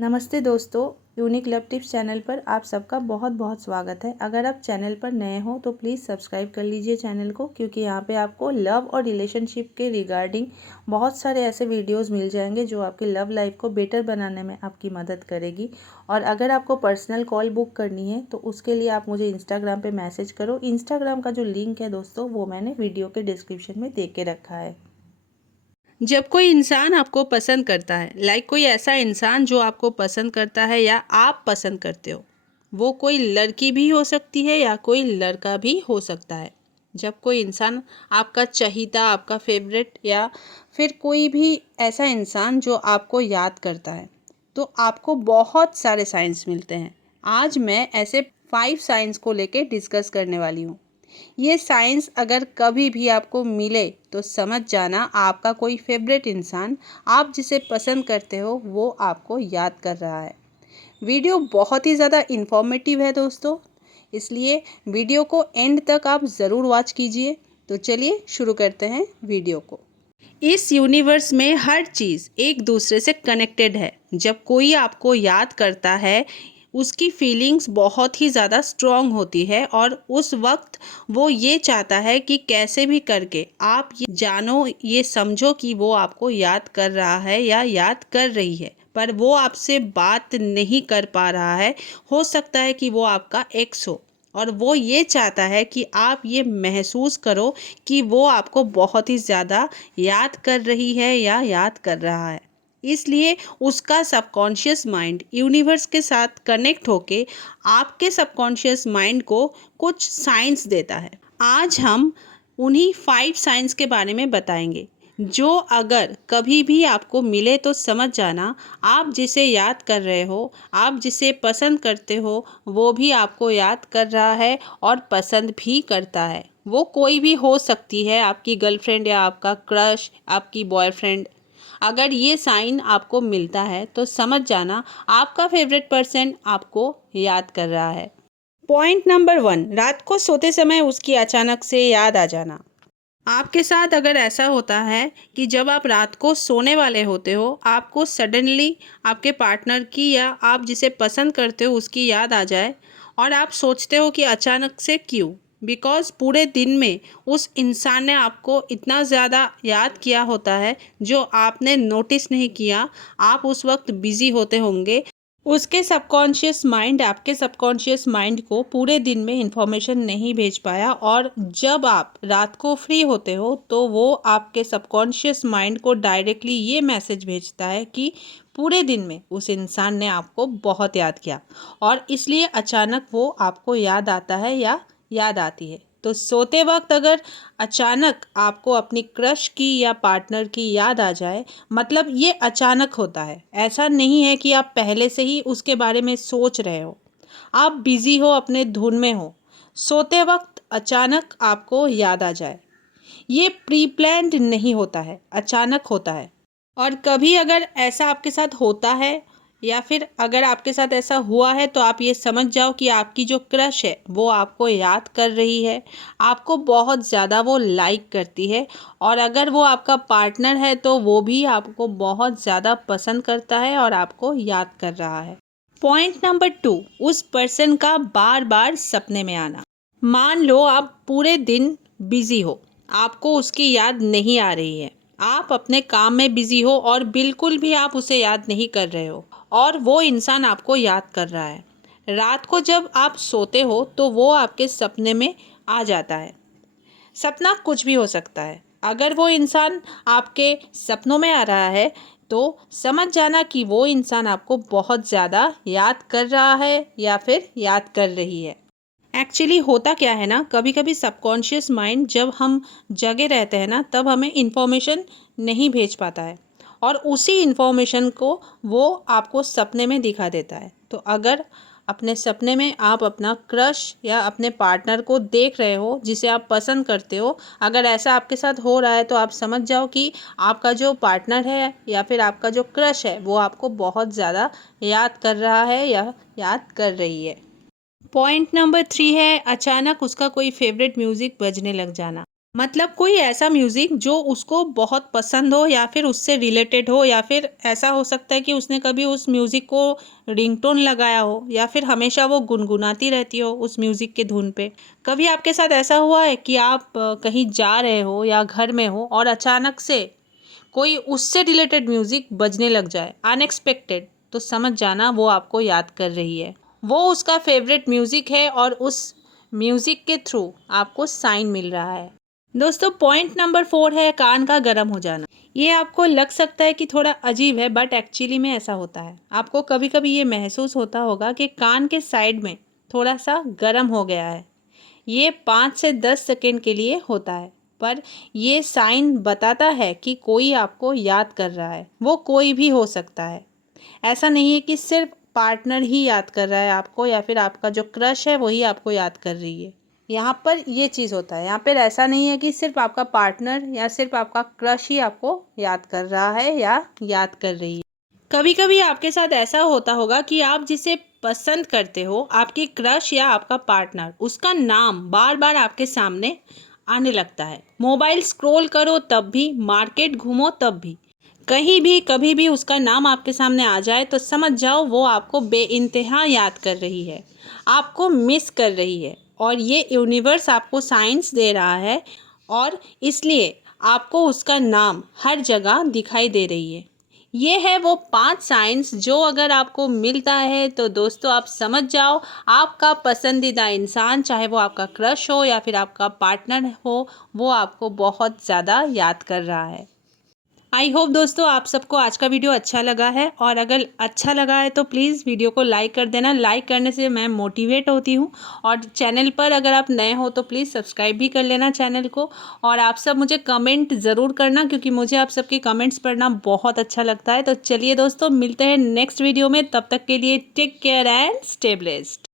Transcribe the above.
नमस्ते दोस्तों, unique love tips channel पर आप सबका बहुत बहुत स्वागत है। अगर आप चैनल पर नए हो तो प्लीज़ सब्सक्राइब कर लीजिए चैनल को, क्योंकि यहाँ पे आपको लव और रिलेशनशिप के रिगार्डिंग बहुत सारे ऐसे वीडियोस मिल जाएंगे जो आपकी लव लाइफ को बेटर बनाने में आपकी मदद करेगी। और अगर आपको पर्सनल कॉल बुक करनी है तो उसके लिए आप मुझे इंस्टाग्राम पर मैसेज करो। इंस्टाग्राम का जो लिंक है दोस्तों वो मैंने वीडियो के डिस्क्रिप्शन में दे के रखा है। जब कोई इंसान आपको पसंद करता है, कोई ऐसा इंसान जो आपको पसंद करता है या आप पसंद करते हो, वो कोई लड़की भी हो सकती है या कोई लड़का भी हो सकता है। जब कोई इंसान आपका चहीता, आपका फेवरेट या फिर कोई भी ऐसा इंसान जो आपको याद करता है, तो आपको बहुत सारे साइंस मिलते हैं। आज मैं ऐसे 5 साइंस को लेके डिस्कस करने वाली हूँ। ये साइंस अगर कभी भी आपको मिले तो समझ जाना आपका कोई फेवरेट इंसान, आप जिसे पसंद करते हो, वो आपको याद कर रहा है। वीडियो बहुत ही ज़्यादा इन्फॉर्मेटिव है दोस्तों, इसलिए वीडियो को एंड तक आप ज़रूर वॉच कीजिए। तो चलिए शुरू करते हैं वीडियो को। इस यूनिवर्स में हर चीज़ एक दूसरे से कनेक्टेड है। जब कोई आपको याद करता है, उसकी फीलिंग्स बहुत ही ज़्यादा स्ट्रॉन्ग होती है और उस वक्त वो ये चाहता है कि कैसे भी करके आप ये जानो, ये समझो कि वो आपको याद कर रहा है या याद कर रही है, पर वो आपसे बात नहीं कर पा रहा है। हो सकता है कि वो आपका एक्स हो और वो ये चाहता है कि आप ये महसूस करो कि वो आपको बहुत ही ज़्यादा याद कर रही है या याद कर रहा है। इसलिए उसका सबकॉन्शियस माइंड यूनिवर्स के साथ कनेक्ट होके आपके सबकॉन्शियस माइंड को कुछ साइंस देता है। आज हम उन्हीं 5 साइंस के बारे में बताएंगे, जो अगर कभी भी आपको मिले तो समझ जाना आप जिसे याद कर रहे हो, आप जिसे पसंद करते हो, वो भी आपको याद कर रहा है और पसंद भी करता है। वो कोई भी हो सकती है, आपकी गर्लफ्रेंड या आपका क्रश, आपकी बॉयफ्रेंड। अगर ये साइन आपको मिलता है तो समझ जाना आपका फेवरेट पर्सन आपको याद कर रहा है। पॉइंट नंबर 1, रात को सोते समय उसकी अचानक से याद आ जाना। आपके साथ अगर ऐसा होता है कि जब आप रात को सोने वाले होते हो, आपको सडनली आपके पार्टनर की या आप जिसे पसंद करते हो उसकी याद आ जाए और आप सोचते हो कि अचानक से क्यों, बिकॉज़ पूरे दिन में उस इंसान ने आपको इतना ज़्यादा याद किया होता है जो आपने नोटिस नहीं किया। आप उस वक्त बिज़ी होते होंगे। उसके सबकॉन्शियस माइंड आपके सबकॉन्शियस माइंड को पूरे दिन में इंफॉर्मेशन नहीं भेज पाया, और जब आप रात को फ्री होते हो तो वो आपके सबकॉन्शियस माइंड को डायरेक्टली ये मैसेज भेजता है कि पूरे दिन में उस इंसान ने आपको बहुत याद किया और इसलिए अचानक वो आपको याद आता है या याद आती है। तो सोते वक्त अगर अचानक आपको अपनी क्रश की या पार्टनर की याद आ जाए, मतलब ये अचानक होता है, ऐसा नहीं है कि आप पहले से ही उसके बारे में सोच रहे हो। आप बिज़ी हो, अपने धुन में हो, सोते वक्त अचानक आपको याद आ जाए, ये प्री प्लान्ड नहीं होता है, अचानक होता है। और कभी अगर ऐसा आपके साथ होता है या फिर अगर आपके साथ ऐसा हुआ है तो आप ये समझ जाओ कि आपकी जो क्रश है वो आपको याद कर रही है, आपको बहुत ज़्यादा वो लाइक करती है। और अगर वो आपका पार्टनर है तो वो भी आपको बहुत ज़्यादा पसंद करता है और आपको याद कर रहा है। पॉइंट नंबर 2, उस पर्सन का बार बार सपने में आना। मान लो आप पूरे दिन बिज़ी हो, आपको उसकी याद नहीं आ रही है, आप अपने काम में बिज़ी हो और बिल्कुल भी आप उसे याद नहीं कर रहे हो और वो इंसान आपको याद कर रहा है। रात को जब आप सोते हो तो वो आपके सपने में आ जाता है। सपना कुछ भी हो सकता है। अगर वो इंसान आपके सपनों में आ रहा है तो समझ जाना कि वो इंसान आपको बहुत ज़्यादा याद कर रहा है या फिर याद कर रही है। एक्चुअली होता क्या है ना, कभी कभी सबकॉन्शियस माइंड जब हम जगे रहते हैं ना, तब हमें इन्फॉर्मेशन नहीं भेज पाता है और उसी इन्फॉर्मेशन को वो आपको सपने में दिखा देता है। तो अगर अपने सपने में आप अपना क्रश या अपने पार्टनर को देख रहे हो जिसे आप पसंद करते हो, अगर ऐसा आपके साथ हो रहा है तो आप समझ जाओ कि आपका जो पार्टनर है या फिर आपका जो क्रश है वो आपको बहुत ज़्यादा याद कर रहा है या याद कर रही है। पॉइंट नंबर 3 है अचानक उसका कोई फेवरेट म्यूज़िक बजने लग जाना। मतलब कोई ऐसा म्यूज़िक जो उसको बहुत पसंद हो या फिर उससे रिलेटेड हो, या फिर ऐसा हो सकता है कि उसने कभी उस म्यूज़िक को रिंगटोन लगाया हो या फिर हमेशा वो गुनगुनाती रहती हो उस म्यूज़िक के धुन पे। कभी आपके साथ ऐसा हुआ है कि आप कहीं जा रहे हो या घर में हो और अचानक से कोई उससे रिलेटेड म्यूज़िक बजने लग जाए अनएक्सपेक्टेड, तो समझ जाना वो आपको याद कर रही है। वो उसका फेवरेट म्यूज़िक है और उस म्यूज़िक के थ्रू आपको साइन मिल रहा है। दोस्तों, पॉइंट नंबर 4 है कान का गर्म हो जाना। ये आपको लग सकता है कि थोड़ा अजीब है, बट एक्चुअली में ऐसा होता है। आपको कभी कभी ये महसूस होता होगा कि कान के साइड में थोड़ा सा गर्म हो गया है। ये 5 से 10 सेकेंड के लिए होता है, पर ये साइन बताता है कि कोई आपको याद कर रहा है। वो कोई भी हो सकता है। ऐसा नहीं है कि सिर्फ पार्टनर ही याद कर रहा है आपको, या फिर आपका जो क्रश है वही आपको याद कर रही है। यहाँ पर ये चीज़ होता है, यहाँ पर ऐसा नहीं है कि सिर्फ आपका पार्टनर या सिर्फ आपका क्रश ही आपको याद कर रहा है या याद कर रही है। कभी कभी आपके साथ ऐसा होता होगा कि आप जिसे पसंद करते हो, आपकी क्रश या आपका पार्टनर, उसका नाम बार बार आपके सामने आने लगता है। मोबाइल स्क्रॉल करो तब भी, मार्केट घूमो तब भी, कहीं भी कभी भी उसका नाम आपके सामने आ जाए तो समझ जाओ वो आपको बेइंतहा याद कर रही है, आपको मिस कर रही है, और ये यूनिवर्स आपको साइंस दे रहा है, और इसलिए आपको उसका नाम हर जगह दिखाई दे रही है। ये है वो 5 साइंस जो अगर आपको मिलता है तो दोस्तों आप समझ जाओ आपका पसंदीदा इंसान, चाहे वो आपका क्रश हो या फिर आपका पार्टनर हो, वो आपको बहुत ज़्यादा याद कर रहा है। आई होप दोस्तों आप सबको आज का वीडियो अच्छा लगा है, और अगर अच्छा लगा है तो प्लीज़ वीडियो को लाइक कर देना। लाइक करने से मैं मोटिवेट होती हूँ, और चैनल पर अगर आप नए हो तो प्लीज़ सब्सक्राइब भी कर लेना चैनल को। और आप सब मुझे कमेंट ज़रूर करना, क्योंकि मुझे आप सबके कमेंट्स पढ़ना बहुत अच्छा लगता है। तो चलिए दोस्तों, मिलते हैं नेक्स्ट वीडियो में। तब तक के लिए take care and stay blessed.